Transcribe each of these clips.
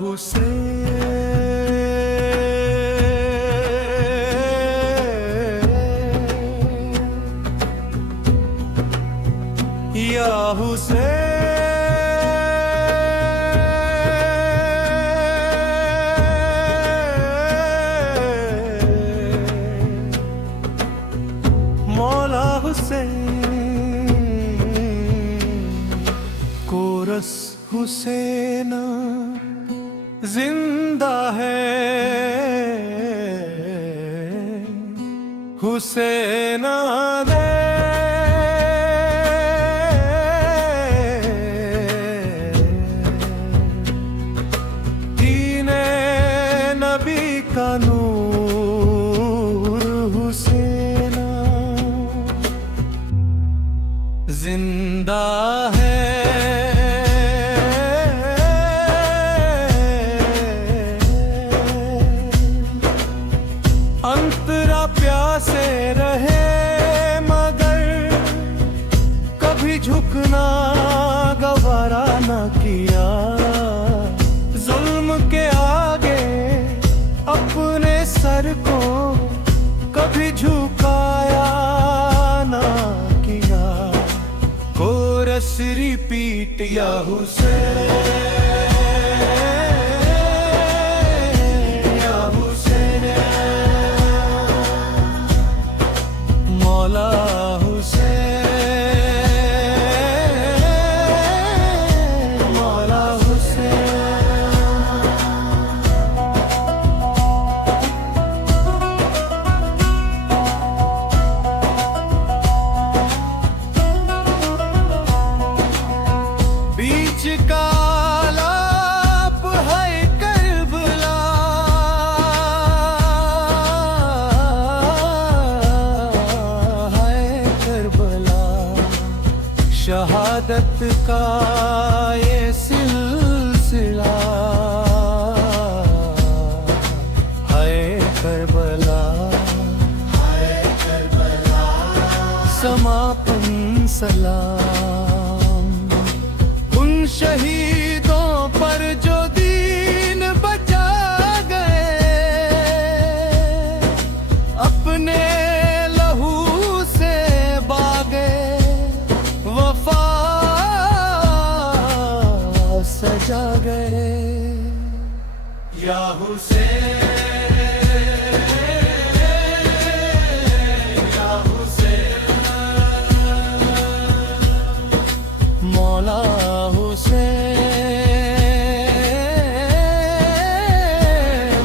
हुसैन या हुसैन मौला हुसैन कोरस हुसैन जिंदा है हुसैन दे दीने नबी का नूर हुसैन जिंदा है अंतरा प्यासे रहे मगर कभी झुकना गवारा न किया जुल्म के आगे अपने सर को कभी झुकाया ना किया कोरस रिपीट या हुसैन मौला हुसैन मौला हुसैन बीच का आलाप है करबला शहादत का ये सिलसिला है करबला समापन सलाम उन शहीदों पर जो दीन बचा गए अपने लहू से बागे वफा सजा गए या हुसैन या हुसैन मौला हुसैन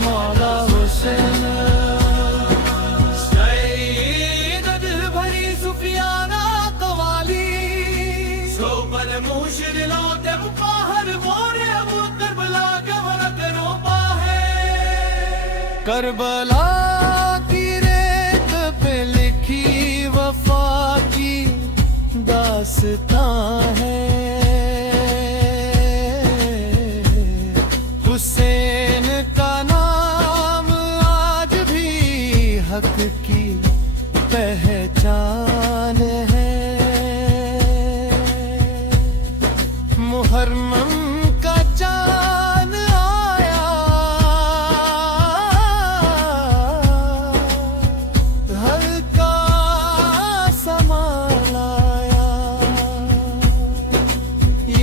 मौला हुसैन शहीद दिल भरी सुफियाना कवाली सो पर मुशर लौटे मुकाहर मोरे वो करबला गवर करो पाहे करबला की रेत पे लिखी वफा की दास्तां है हुसैन का नाम आज भी हक की पहचान है मुहर्रम का चांद आया हल्का समा लाया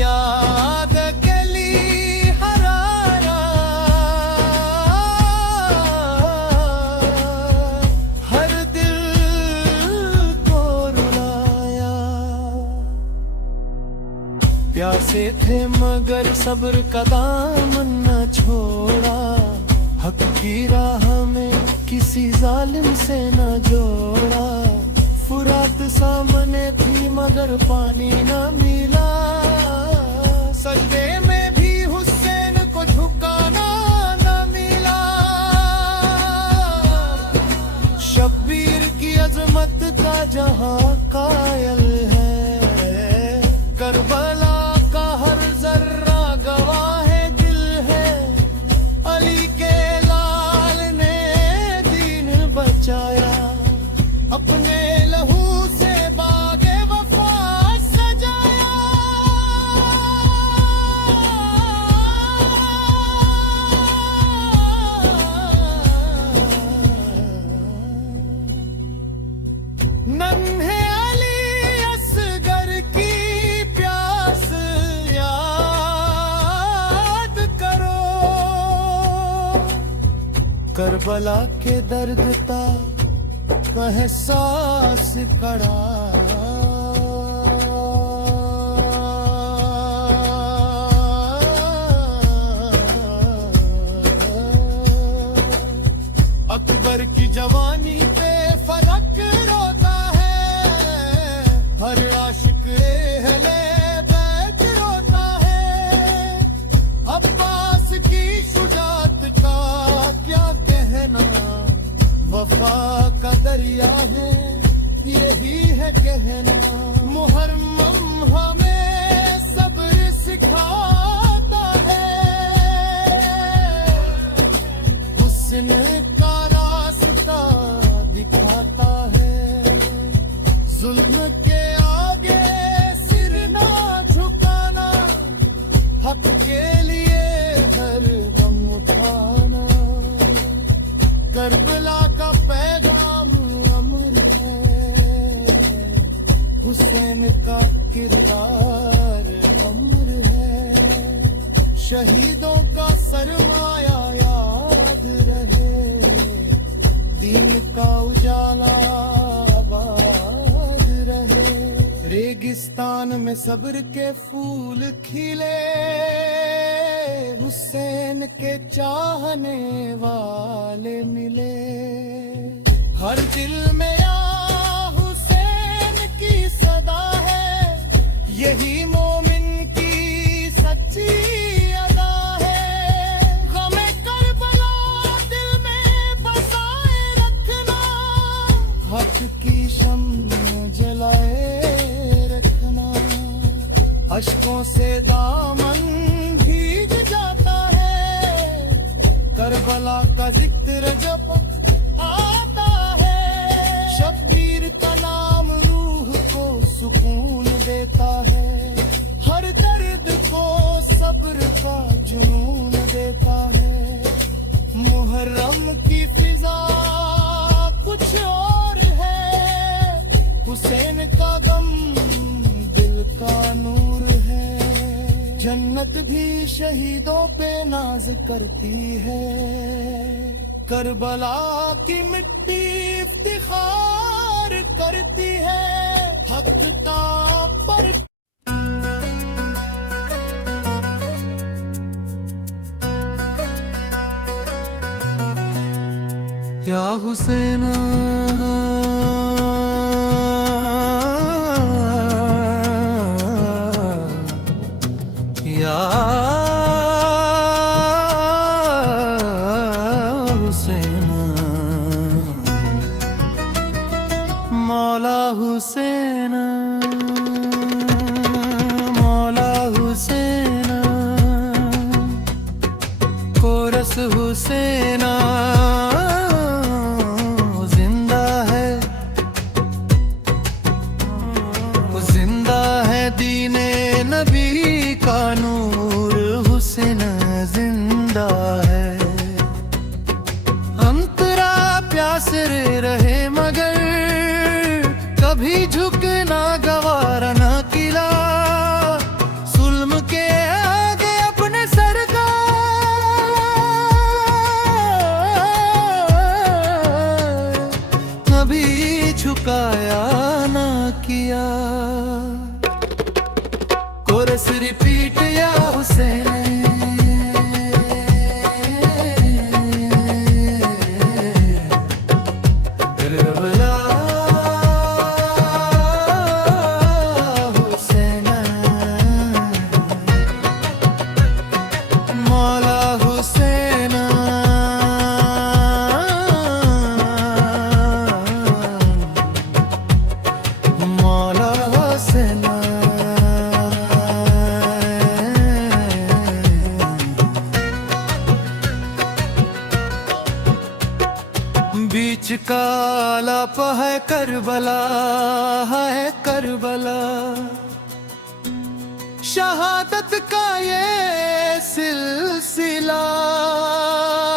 याद गली हरारा हर दिल को रुलाया प्यासे थे मगर सब्र का दामन न छोड़ा हक की राह में किसी जालिम से न जोड़ा फुरात सामने थी मगर पानी न मिला सजदे में भी हुसैन को झुकाना न मिला शब्बीर की अजमत का जहां कायल है करबला का हर जर्रा गवाह है दिल है अली के लाल ने दीन बचाया अपने लहू से बागे वफा सजाया करबला के दर्द का एहसास करा। अकबर की जवानी पे फलक रोता है, हर आशिक अहले बैत रोता है। अब्बास की शुजात का क्या कहना, वफा का दरिया है यही है कहना। मुहर्रम हमें सब्र सिखाता है, हुस्न का रास्ता दिखाता है। जुल्म के आगे सिर ना झुकाना, हक के लिए हर गम उठाना। करबला का पैगाम अमर है, हुसैन का किरदार अमर है। शहीदों का सरमाया याद रहे, दीन का उजाला आबाद रहे। रेगिस्तान में सब्र के फूल खिले, हुसैन के चाहने वाले मिले। हर दिल में या हुसैन की सदा है, यही मोमिन की सच्ची अदा है। गमे करबला दिल में बसाए रखना, हक की शम्म जलाए रखना। अश्कों से दामन भीग जाता है, करबला का जिक्र जब आता है। शब्बीर का नाम रूह को सुकून देता है, हर दर्द को सब्र का जुनून देता है। मुहर्रम की फिजा कुछ और है, हुसैन का गम दिल का नूर है। जन्नत भी शहीदों पे नाज करती है, करबला की मिट्टी इफ्तिखार करती है। हक का पर या हुसैन या हुसैन, मौला हुसैन, मौला हुसैन, कोरस हुसैन जिंदा है, जिंदा है दीने नबी का नूर। हुसैन जिंदा है, अंतरा प्यास रहे मगर कभी झुकना गवारा न किला। जुल्म के आगे अपने सर का कभी झुकाया न किया। कोरस रिपीट या हुसैन, बीच काला है करबला, है करबला। शहादत का ये सिलसिला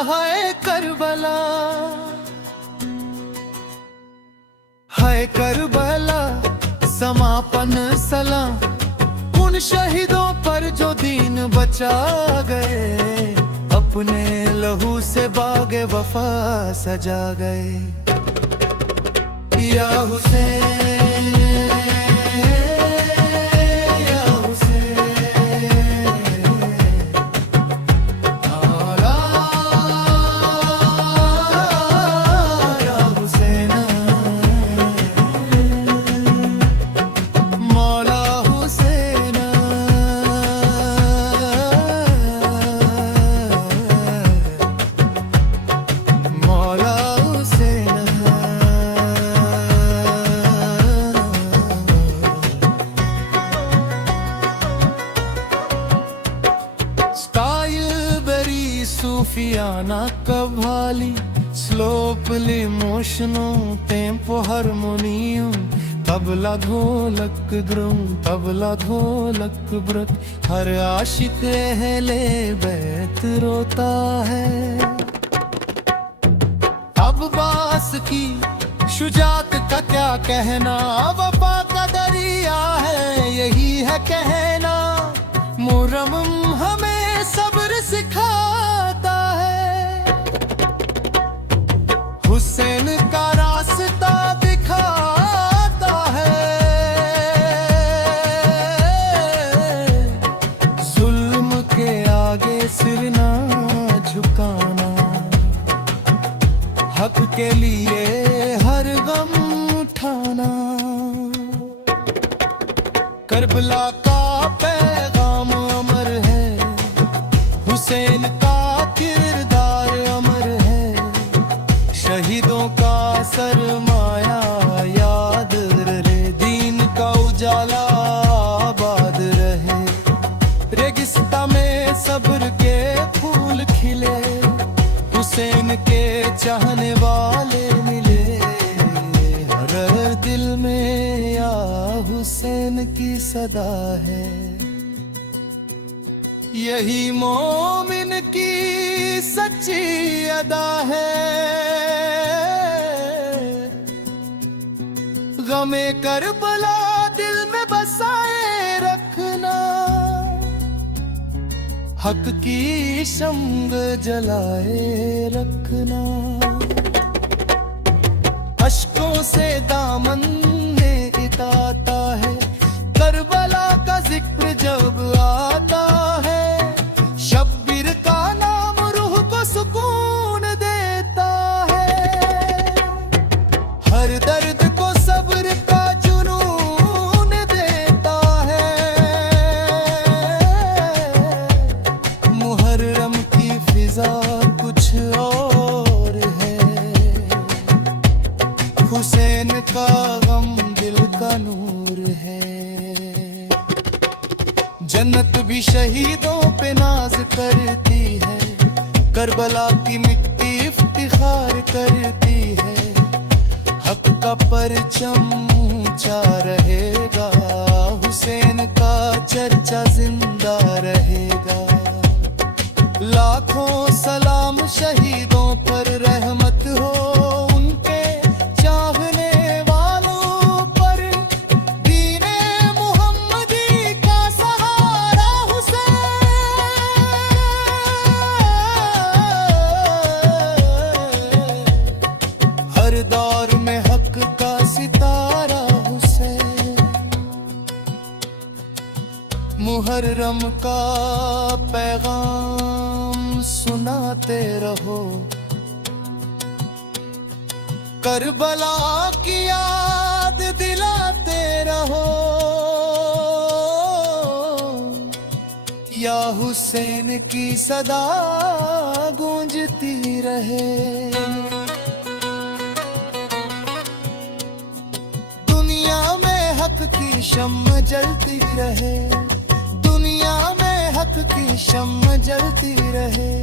है करबला, है करबला। समापन सलाम उन शहीदों पर जो दीन बचा गए, अपने लहू से बागे वफा सजा गए। या हुसैन या हुसैन आला या हुसैन मौला हुसैन मौला हुसैन। सूफियाना कव्वाली स्लोपली मोशनों टेम्पो हारमोनियम तबला ढोलक द्रुम तबला ढोलक ब्रत हर आशिक अहले बैत रोता है। अब्बास की शुजात का क्या कहना, वफा का दरिया है यही है कहना। मुरम हमें सब्र सिखाता है, हुसैन का रास्ता दिखाता है। जुल्म के आगे सिर ना झुकाना, हक के लिए हर गम उठाना। करबला का पैगाम अमर है, हुसैन का किरदार अमर है। शहीदों का सरमाया याद रहे, दीन का उजाला आबाद रहे। रेगिस्ता में सब्र के फूल खिले, हुसैन के चाहने वाले मिले। हर दिल में या हुसैन की सदा है, यही मोमिन की सच्ची अदा है। गमे करबला दिल में बसाए रखना, हक की शम्ग जलाए रखना। अश्कों से दामन में इताता है, करबला का जिक्र जब आता है। शब्बीर का नाम रूह को सुकून देता है, हर दर्द को सब्र का जुनून देता है। मुहर्रम की फिजा कुछ और है, हुसैन का गम दिल का नूर है। जन्नत भी शहीदों पे नाज करती है, करबला की मिट्टी इफ्तिखार करती है। हक का परचम ऊंचा रहेगा, हुसैन का चर्चा जिंदा रहेगा। लाखों सलाम शहीदों पर, रहमत हो उनके चाहने वालों पर। दीने मुहम्मदी का सहारा हुसैन, हर दौर में हक का सितारा हुसैन। मुहर्रम का पैगाम सुनाते रहो, करबला की याद दिलाते रहो। या हुसैन की सदा गूंजती रहे। दुनिया में हक की शम्म जलती रहे, दुनिया में हक की शम्म जलती रहे।